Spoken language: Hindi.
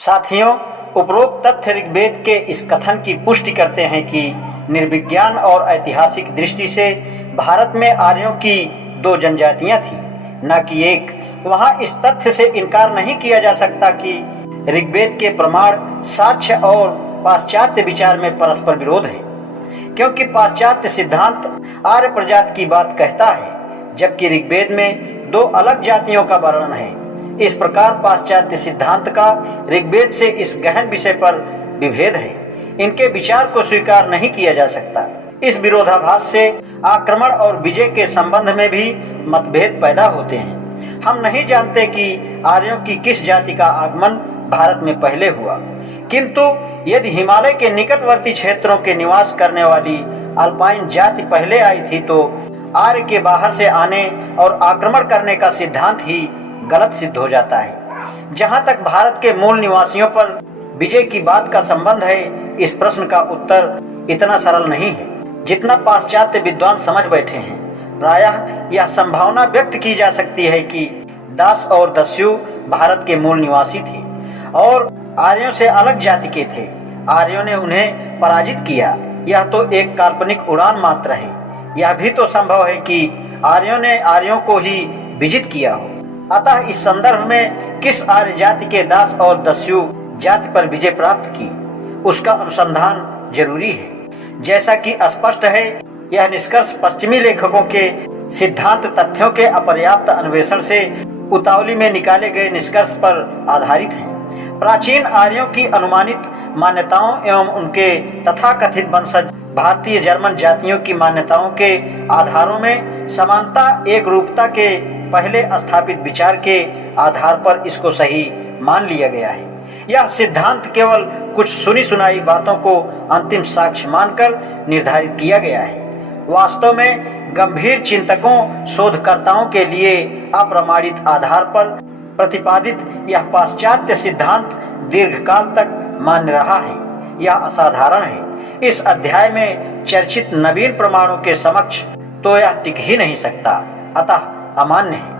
साथियों, उपरोक्त तथ्य ऋग्वेद के इस कथन की पुष्टि करते हैं कि निर्विज्ञान और ऐतिहासिक दृष्टि से भारत में आर्यों की दो जनजातियां थीं, न कि एक। वहां इस तथ्य से इनकार नहीं किया जा सकता कि ऋग्वेद के प्रमाण, साक्ष्य और पाश्चात्य विचार में परस्पर विरोध है, क्योंकि पाश्चात्य सिद्धांत आर्य प्रजाति की बात कहता है, जबकि ऋग्वेद में दो अलग जातियों का वर्णन है। इस प्रकार पाश्चात्य सिद्धांत का ऋग्वेद से इस गहन विषय पर विभेद है। इनके विचार को स्वीकार नहीं किया जा सकता। इस विरोधाभास से आक्रमण और विजय के संबंध में भी मतभेद पैदा होते हैं। हम नहीं जानते कि आर्यों की किस जाति का आगमन भारत में पहले हुआ, किंतु यदि हिमालय के निकटवर्ती क्षेत्रों के निवास करने वाली अल्पाइन जाति पहले आई थी, तो आर्य के बाहर से आने और आक्रमण करने का सिद्धांत ही गलत सिद्ध हो जाता है। जहां तक भारत के मूल निवासियों पर विजय की बात का संबंध है, इस प्रश्न का उत्तर इतना सरल नहीं है जितना पाश्चात्य विद्वान समझ बैठे हैं। प्रायः यह संभावना व्यक्त की जा सकती है कि दास और दस्यु भारत के मूल निवासी थे और आर्यों से अलग जाति के थे। आर्यों ने उन्हें पराजित किया। यह तो एक काल्पनिक उड़ान मात्र है। यह भी तो संभव है कि आर्यों ने आर्यों को ही विजित किया हो। अतः इस संदर्भ में किस आर्य जाति के दास और दस्यु जाति पर विजय प्राप्त की, उसका अनुसंधान जरूरी है। जैसा कि स्पष्ट है, यह निष्कर्ष पश्चिमी लेखकों के सिद्धांत तथ्यों के अपर्याप्त अन्वेषण से उतावली में निकाले गए निष्कर्ष पर आधारित है। प्राचीन आर्यों की अनुमानित मान्यताओं एवं उनके तथाकथित वंशज भारतीय जर्मन जातियों की मान्यताओं के आधारों में समानता एक रूपता के पहले स्थापित विचार के आधार पर इसको सही मान लिया गया है। यह सिद्धांत केवल कुछ सुनी सुनाई बातों को अंतिम साक्ष्य मानकर निर्धारित किया गया है। वास्तव में गंभीर चिंतकों, शोधकर्ताओं के लिए अप्रमाणित आधार पर प्रतिपादित यह पाश्चात्य सिद्धांत दीर्घकाल तक मान्य रहा है। यह असाधारण है। इस अध्याय में चर्चित नवीन प्रमाणों के समक्ष तो यह टिक ही नहीं सकता, अतः अमान्य है।